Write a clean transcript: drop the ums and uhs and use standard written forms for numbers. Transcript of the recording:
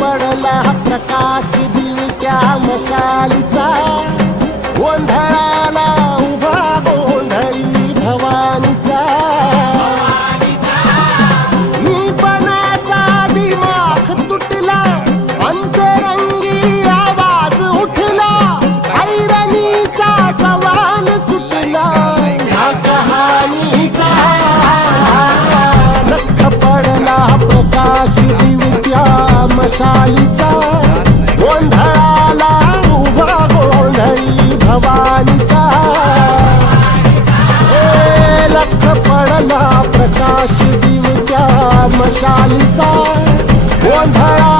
पडला प्रकाश दिवट्या मशालीचा, गोंधळाला उभा गोंधळी भवानीचा. मीपणाचा दिमाग तुटला, अंतरंगी आवाज उठला, ऐरणीचा सवाल सुटला ह्या कहाणीचा. लख पडला प्रकाश दिवट्या मशालीचा, गोंधळाला उभा गोंधळी भवानीचा. लख पडला प्रकाश दिवट्या मशालीचा, गोंधळा